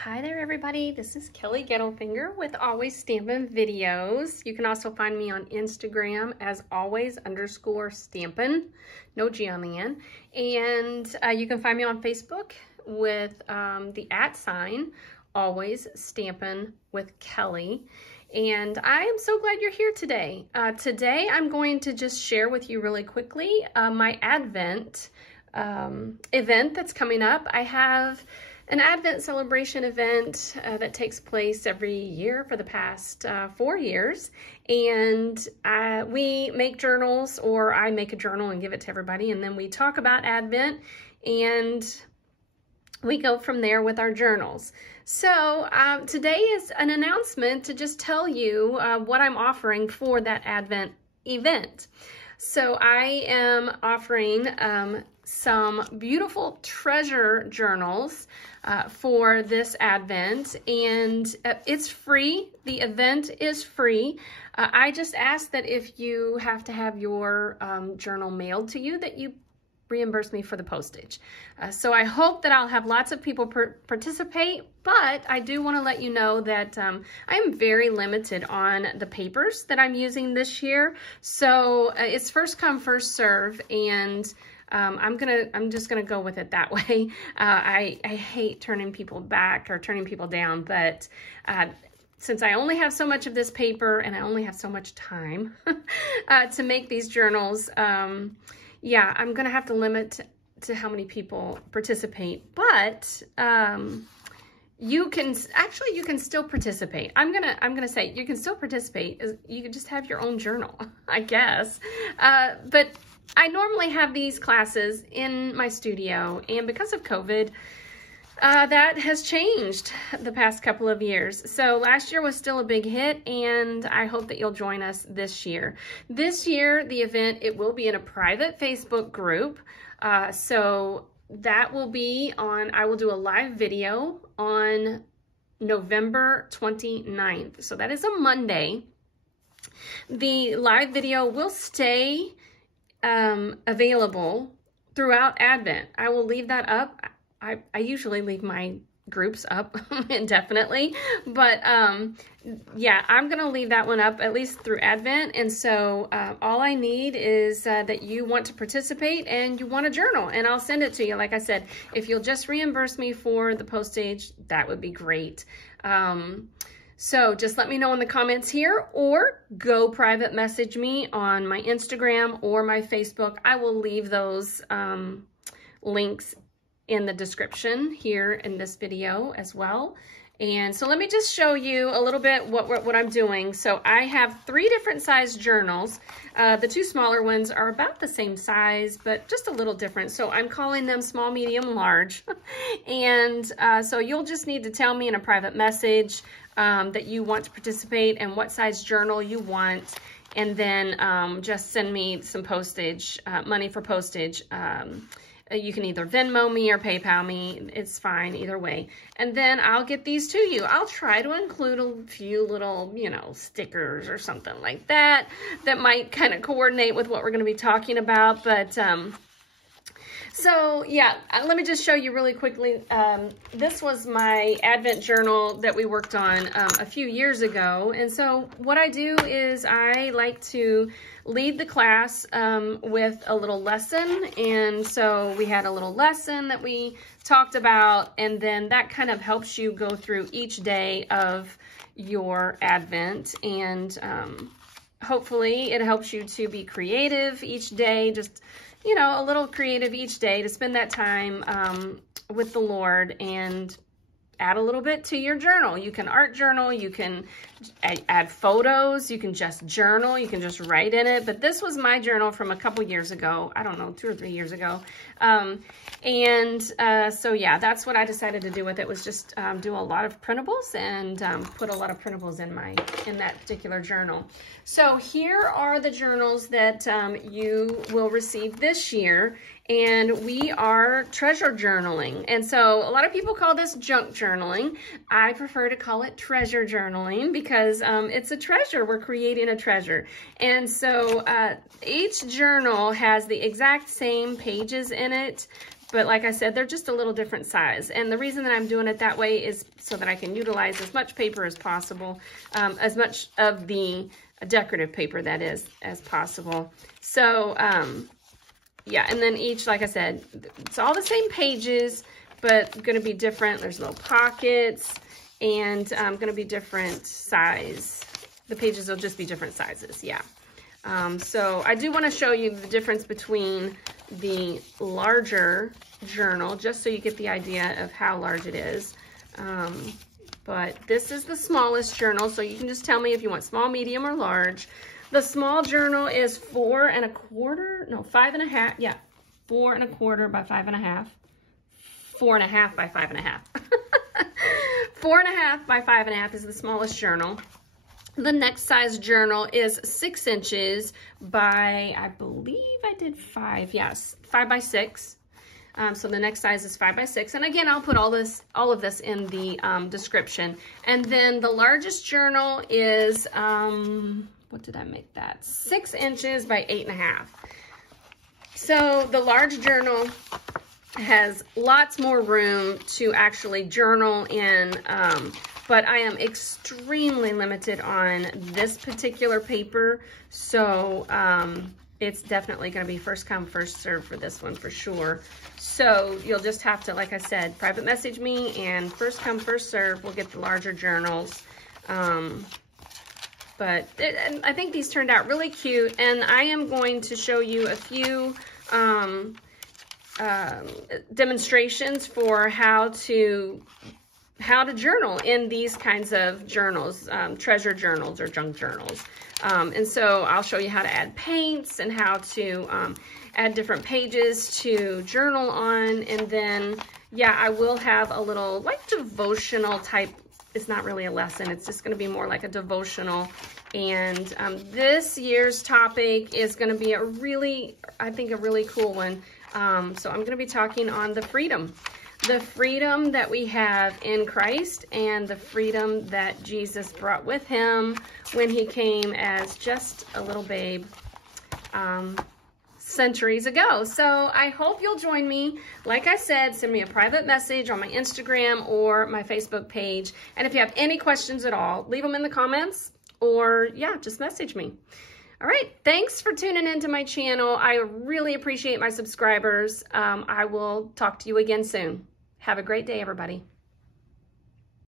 Hi there everybody, this is Kelly Gettelfinger with Always Stampin' Videos. You can also find me on Instagram as always_stampin', no G on the end. And you can find me on Facebook with the @ Always Stampin' with Kelly. And I am so glad you're here today. Today I'm going to just share with you really quickly my Advent event that's coming up. I have an Advent celebration event that takes place every year for the past 4 years. And we make journals, or I make a journal and give it to everybody. And then we talk about Advent and we go from there with our journals. So today is an announcement to just tell you what I'm offering for that Advent event. So I am offering some beautiful treasure journals for this Advent, and it's free. The event is free. I just ask that if you have to have your journal mailed to you, that you reimburse me for the postage. So I hope that I'll have lots of people participate, but I do want to let you know that I am very limited on the papers that I'm using this year. So it's first come, first serve, and I'm just gonna go with it that way. I hate turning people back or turning people down, but since I only have so much of this paper and I only have so much time to make these journals, yeah, I'm gonna have to limit to how many people participate, but you can still participate. I'm gonna say you can still participate. You can just have your own journal, I guess. But I normally have these classes in my studio, and because of COVID, that has changed the past couple of years. So last year was still a big hit, and I hope that you'll join us this year. This year, the event, it will be in a private Facebook group. So that will be on, I will do a live video on November 29th. So that is a Monday. The live video will stay available throughout Advent. I will leave that up. I usually leave my groups up indefinitely, but yeah, I'm gonna leave that one up at least through Advent. And so all I need is that you want to participate and you want a journal, and I'll send it to you. Like I said, if you'll just reimburse me for the postage, that would be great. So just let me know in the comments here, or go private message me on my Instagram or my Facebook. I will leave those links in the description here in this video as well. And so let me just show you a little bit what I'm doing. So I have 3 different size journals. The 2 smaller ones are about the same size, but just a little different. So I'm calling them small, medium, large. And so you'll just need to tell me in a private message that you want to participate and what size journal you want. And then just send me some postage, money for postage. You can either Venmo me or PayPal me. It's fine either way. And then I'll get these to you. I'll try to include a few little, you know, stickers or something like that that might kind of coordinate with what we're going to be talking about. But so yeah, let me just show you really quickly. This was my Advent journal that we worked on a few years ago. And so what I do is I like to lead the class with a little lesson. And so we had a little lesson that we talked about, and then that kind of helps you go through each day of your Advent. And hopefully it helps you to be creative each day, just, you know, a little creative each day to spend that time with the Lord and add a little bit to your journal. You can art journal, you can add photos, you can just journal, you can just write in it. But this was my journal from a couple years ago. I don't know, 2 or 3 years ago. So yeah, that's what I decided to do with it, was just do a lot of printables and put a lot of printables in that particular journal. So here are the journals that you will receive this year. And we are treasure journaling. And so a lot of people call this junk journaling. I prefer to call it treasure journaling because it's a treasure. We're creating a treasure. And so each journal has the exact same pages in it, But like I said, they're just a little different size. And the reason that I'm doing it that way is so that I can utilize as much paper as possible, as much of the decorative paper that is as possible. So, yeah, and then each, like I said, it's all the same pages, but going to be different. There's little pockets and going to be different size. The pages will just be different sizes, yeah. So I do want to show you the difference between the larger journal, just so you get the idea of how large it is. But this is the smallest journal, so you can just tell me if you want small, medium, or large. The small journal is 4 1/4, no, 5 1/2, yeah, 4 1/4 by 5 1/2, 4 1/2 by 5 1/2. 4 1/2 by 5 1/2 is the smallest journal. The next size journal is 6 inches by, I believe I did 5, yes, 5 by 6. So the next size is 5 by 6. And again, I'll put all of this in the description. And then the largest journal is, what did I make that? 6 inches by 8 1/2. So the large journal has lots more room to actually journal in, but I am extremely limited on this particular paper. So it's definitely going to be first come, first serve for this one for sure. So you'll just have to, like I said, private message me, and first come, first serve, we'll get the larger journals. But I think these turned out really cute, and I am going to show you a few demonstrations for how to journal in these kinds of journals, treasure journals or junk journals. And so I'll show you how to add paints and how to add different pages to journal on. And then, yeah, I will have a little like devotional type. It's not really a lesson. It's just going to be more like a devotional. And this year's topic is going to be a really, I think, a really cool one. So I'm going to be talking on the freedom that we have in Christ, and the freedom that Jesus brought with him when he came as just a little babe centuries ago. So I hope you'll join me. Like I said, send me a private message on my Instagram or my Facebook page. And if you have any questions at all, leave them in the comments, or yeah, just message me. All right, thanks for tuning into my channel. I really appreciate my subscribers. I will talk to you again soon. Have a great day, everybody.